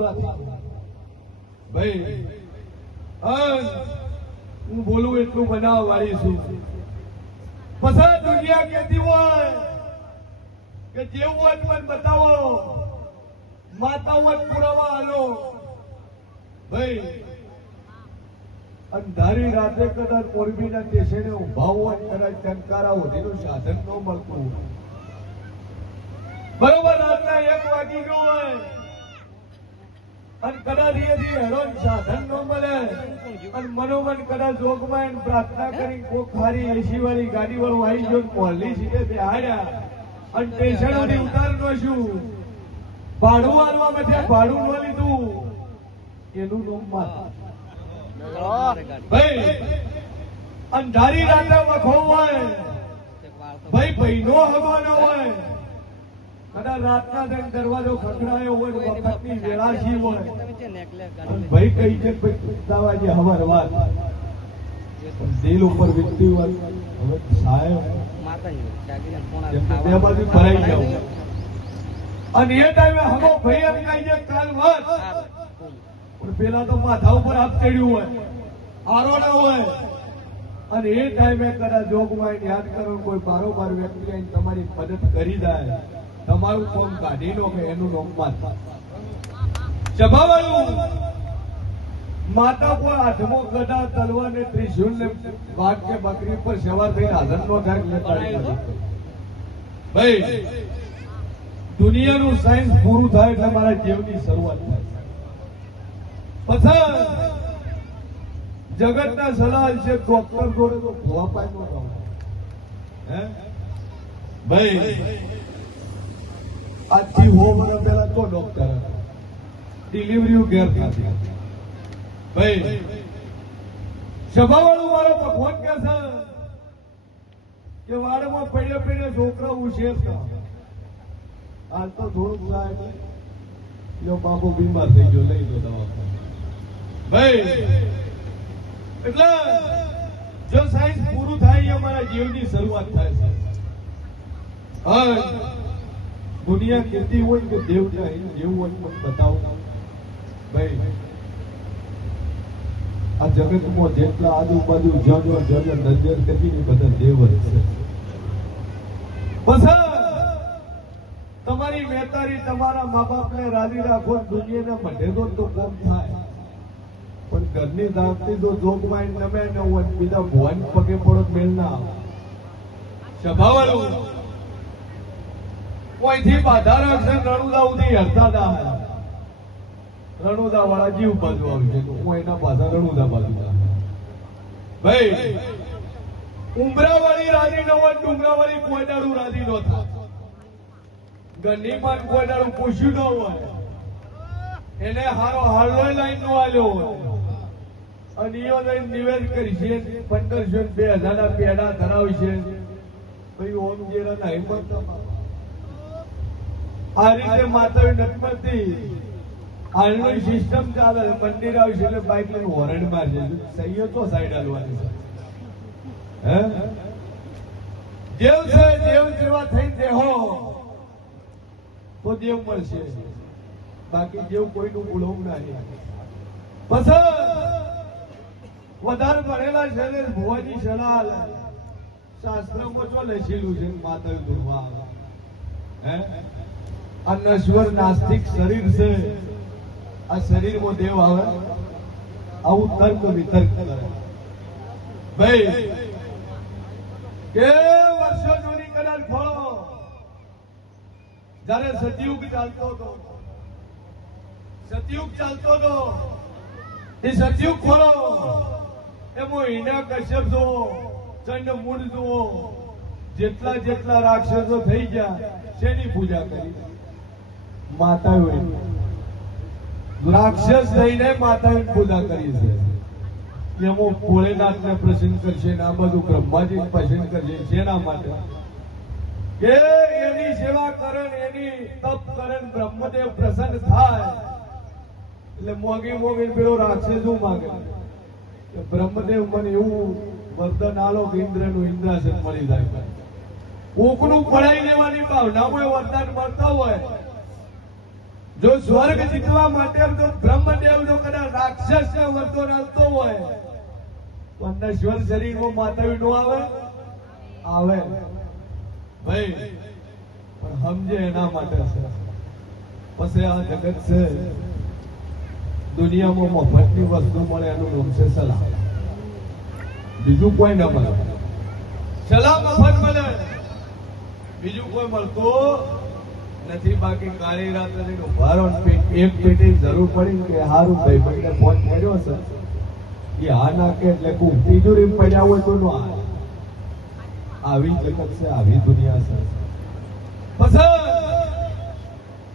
પૂરા થયા ભાઈ. હું બોલું એટલું બનાવવા વાળી છું. પછી દુનિયા કહેતી હોય કે જેવું હોય મને બતાવો, માતા હોય પુરાવા હાલો ભાઈ. અંધારી રાતે કદાચ મોરબીના સ્ટેશને ઉભા હોય કદાચ ટંકારા ઓઢીનું સાધન ન મળતું બરોબર, રાતના 1 વાગી ગયો હોય અને કદાચ એથી હેરોન સાધન ન મળે અને મનોમન કદાચ જોગમાં પ્રાર્થના કરી કોક ખારી 80 વાળી ગાડી વાળું આવી ગયો મોહલ્લી સીધે તે હાર્યા અને સ્ટેશનોની ઉતારનો શું ભાડું આલવા માટે ભાડું ન લીધું એનું નામ માતા ભાઈ. અંધારી રાતે વખો હોય ભાઈ, ભાઈનો હગો ન હોય કદાચ રાતના જઈને દરવાજો ખખડાયો હોય વખતની વેળાશી હોય ભાઈ કઈ છે દાવાજી હવાર વાત દિલ ઉપર વીતતી હોય હવે સાહેબ બે બાજુ ભરાઈ જાવ અને એ ટાઈમે હગો ભાઈ એમ કઈ છે કાલ વાત પણ પેલા તો માથા ઉપર હાથ ચડ્યું હોય આરો ના હોય અને એ ટાઈમે કદાચ જોગમાં યાદ કરો કોઈ બારોબાર વ્યક્તિ આવીને તમારી મદદ કરી જાય, તમારું કોમ કાઢી નો કે એનું નામ માતા. સભાવાળું માતા કોઈ હાથમાં ગદા તલવાર ને ત્રિશુલ ને વાઘ કે બકરી પર સવાર થઈને હાજર નો થાય ભાઈ. દુનિયાનું સાયન્સ પૂરું થાય એટલે મારા જીવની શરૂઆત થાય. પછી જગતના સલાહ છે ડોક્ટર જોડે તો ભોપાઈ નો જાવ હે ભાઈ. આજથી 100 વર્ષ પહેલા તો ડોક્ટર ડિલિવરી ઘેર થતી ભાઈ. સભાવાળું મારો ભગવાન કે છે કે વાડમાં પડ્યા પડ્યા છોકરા ઉછેર છે. હાલ તો થોડુંક થાય જો બાબુ બીમાર થઈ ગયો લઈ લો દવાખાને ભાઈ. એટલે જો સાયન્સ પૂરું થાય અમારા જીવનની શરૂઆત થાય છે. દુનિયા કહેતી હોય કે દેવતા જેવું હોય પણ બતાવો ભાઈ. આ જગતમાં જેટલા આજુબાજુ જ્યાં નજર કરી ને બધા દેવ જ છે. પછી તમારી મહેતારી તમારા મા બાપને રાજી રાખો, દુનિયાના મઢેલો તો કોમ થાય પણ ઘરની દાવતી તો જોગમાં નમે ન હોય બીજા ભુવન પગે પડો મેળ ના આવે. સભાવાળું કોઈથી બાધા રાખશે રણુદા ઉધી હરતા દા રણુદા વાળા જીવ બાજુ આવશે તો હું એના પાછા રણુદા બાજુ ભાઈ. ઉમરા વાળી રાજી ન હોય, ડુંગરા વાળી કોઈ દાડું રાજી ન થાય. ઘરની માં કોઈ દાડું પૂછ્યું ન હોય, એને હારો હાલો લાઈન નો આલ્યો હોય અને ઈઓ લઈને નિવેદ કરી છે 1500 2000 ના પેડા ધરાવશે ભાઈ. ઓમ જેરા ના હિંમત આ રીતે માતા નટમતી હાલની સિસ્ટમ ચાલે. મંદિર આવશે એટલે બાઇક લઈને હોરન મારશે, સહીઓ તો સાઈડ હાલવાની છે હે. દેવ છે, દેવ જેવા થઈ દેહો તો દેવ મળશે, બાકી જેવ કોઈનું ભૂલવું નહીં. પછી વધારે ભણેલા છે ભુવાની સલાહ શાસ્ત્રમાં જો લખેલું છે માતા દુર્વા હે. આ નશ્વર નાસ્તિક શરીર છે, આ શરીરમાં દેવ આવે આવું તર્ક વિતર્ક કરે ભાઈ. કે વર્ષો જૂની કદાચ ખોળો જયારે સતયુગ ચાલતો હતો, સતયુગ ચાલતો હતો એ સતયુગ ખોળો એમાં હિના કશ્યપ જુઓ, ચંડમૂળ જુઓ, જેટલા જેટલા રાક્ષસો થઈ ગયા શેની પૂજા કરી? માતાઓએ. રાક્ષસ થઈને માતાઓની પૂજા કરી છે. એમાં ભોળેનાથને પ્રસન્ન કરશે ને આ બધું બ્રહ્માજી પ્રસન્ન કરશે. શેના માટે? કે એની સેવા કરે એની તપ કરે બ્રહ્મદેવ પ્રસન્ન થાય એટલે મોગી મોગી પેલો રાક્ષસ શું માગે? બ્રહ્મદેવ મને એવું વરદાન આલો કે ઇન્દ્રનું ઇન્દ્રાસન મળી જાય. કોકનું પડાઈ લેવાની ભાવનામાં વરદાન મળતા હોય જો સ્વર્ગ જીતવા માટે તો બ્રહ્મદેવ જો કદાચ રાક્ષસ ને વર્તો નાખતો હોય તો નશ્વર શરીરમાં માતાવી નો આવે આવે ભાઈ પણ સમજે એના માટે છે પછી આ જગત છે દુનિયામાં મફતની વસ્તુ મળે એનું નામ છે સલાહ બીજું કોઈ ન મળે સલાહ મફત મળે બીજું કોઈ મળતું નથી બાકી કાળી રાત્રે ઉભા રહો એક પેટે જરૂર પડી કે હારું ભાઈ મને ફોન કર્યો છે એ હા નાખે એટલે તિજોરી પડ્યા હોય તો નો આવી જગત છે આવી દુનિયા છે પછી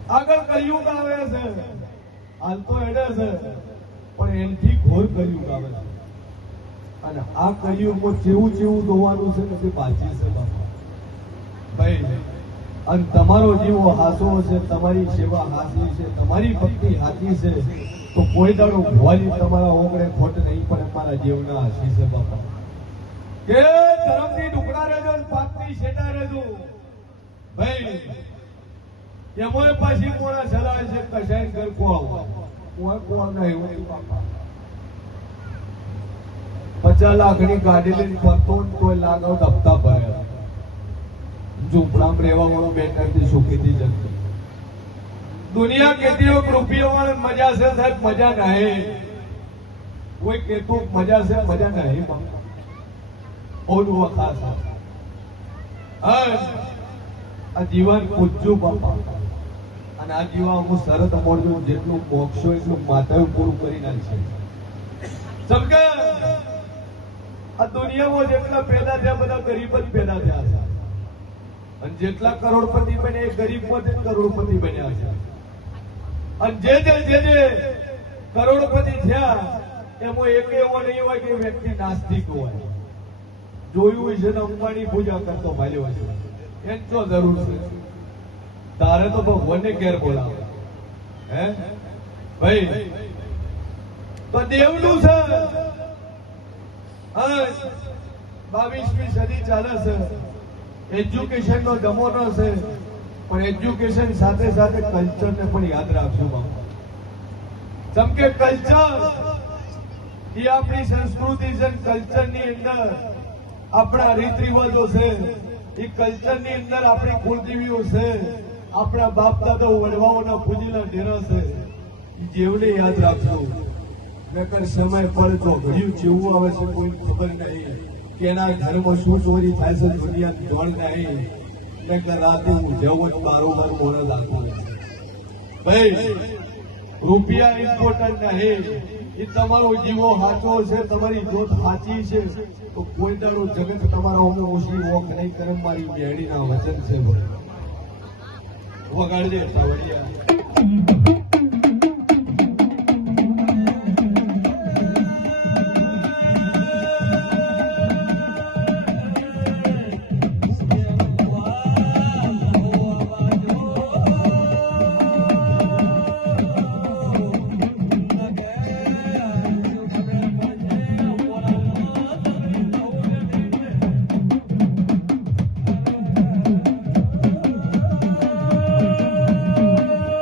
આગળ કળિયુગ આવે છે હાલ તો એડે છે પણ એનથી ઘોર કળિયુગ આવે છે અને આ કળિયુગમાં જેવું જેવું જોવાનું છે ને તે બાકી છે બાપા ભાઈ અને તમારો જીવો હાસો છે તમારી સેવા હાસી છે તમારી ભક્તિ હાચી છે તો કોઈ દાડો ભવાની તમારા ઓગળે ખોટ નહીં પણ અમારા જીવના હાસી છે બાપા કે ધર્મની ટુકડા રહેજો પાપની શેટા રહેજો ભાઈ એમોય પાછી કોણા સલાહ છે કશાય ઘર કોઈ કોણ નહીં હોય બાપા 50 લાખની ગાડી લઈને ફરતો કોઈ લાગવ હપ્તા ભર્યા ઝૂંપડામાં રહેવા વાળો બેઠકથી સુખીથી જતો દુનિયા કેતીઓ રૂપિયો વાળા મજા છે સાહેબ મજા નહીં કોઈ કેતું મજા છે મજા નહીં ઓલું વખાસ આ જીવન પૂછજો બાપા અને આ જીવન હું શરત મોડજો જેટલું મોક્ષો એટલું માતાઓ પૂરું કરી નાખશે સમજે આ દુનિયામાં જેટલા પેદા થયા બધા ગરીબ જ પેદા થયા છે અને જેટલા કરોડપતિ બન્યા એ ગરીબમાંથી કરોડપતિ બન્યા છે અને જે કરોડપતિ થયા એમાં એક એવો નહીં હોય કે વ્યક્તિ નાસ્તિક હોય જોયું હોય છે ને અંબાણી પૂજા કરતો ભાલ્યો છે એમ તો જરૂર છે તારે તો ભગવાનને ઘેર બોલાવે હે ભાઈ તો દેવનું છે 22મી સદી ચાલે છે એજ્યુકેશન નો જમાનો છે પણ એજ્યુકેશન સાથે સાથે કલ્ચર ને પણ યાદ રાખજો બાપા જેમ કે કલ્ચર એ આપણી સંસ્કૃતિ છે કલ્ચર ની અંદર આપણા રીત રિવાજો છે એ કલ્ચર ની અંદર આપણી કુળદેવીઓ છે આપણા બાપ દાદા વડવાઓના પૂજેલા ડેરા છે જેવને યાદ રાખજો નકર સમય પર તો ઘડ્યું જેવું આવે છે કોઈ ખબર નહીં કેના ઘરમાં શું ચોરી થાય છે દુનિયા જોડ નહીં નકર રાતે હું જેવું બારોબાર મોડે લાગતું ભાઈ રૂપિયા ઇમ્પોર્ટન્ટ નહીં એ તમારો જીવો સાચો છે તમારી જોત સાચી છે તો કોઈ દાડો જગત તમારા અમને ઓછી વોક નહીં કરે મારી મેળીના વચન છે વગાડજે સાવડિયા